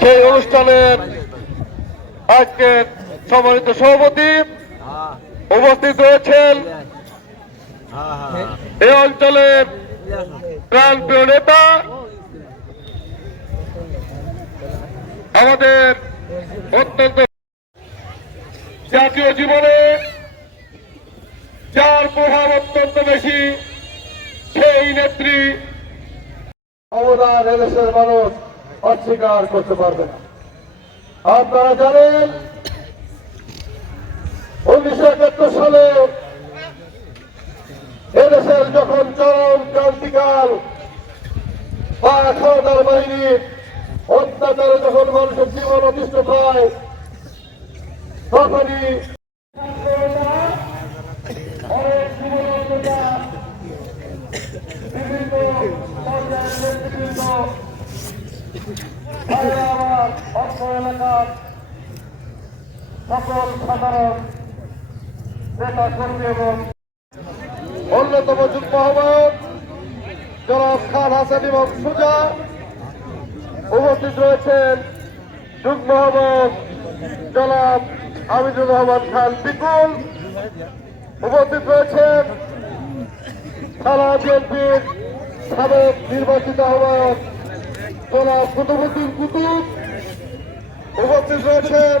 সেই অনুষ্ঠানের আজকে সম্মানিত সভাপতি উপস্থিত রয়েছেন এই অঞ্চলের প্রাণপ্রিয় নেতা আমাদের অত্যন্ত জাতীয় জীবনে যার প্রভাব অত্যন্ত বেশি সেই নেত্রী অবদান এদেশের মানুষ অস্বীকার করতে পারবে না। আপনারা জানেন 1971 সালে এদেশের যখন চরম ক্রান্তিকাল খাওয়াদার বাহিনীর অত্যাচারে যখন মানুষের জীবন অতিষ্ঠ হয় তখনই বিভিন্ন আমার অর্থ এলাকার সকল সাধারণ নেতা কর্মী এবং অন্যতম যুগ্ম আহ্বায়ক জনাব খান হাসান এবং সুজা উপস্থিত রয়েছেন যুগ্ম আহ্বায়ক জনাব আমিনুর রহমান খান বিপুল উপস্থিত রয়েছেন থানা বিএনপির সাবেক নির্বাচিত আহ্বায়ক জনাব কুতুবুদ্দিন কুতুব উপস্থিত রয়েছেন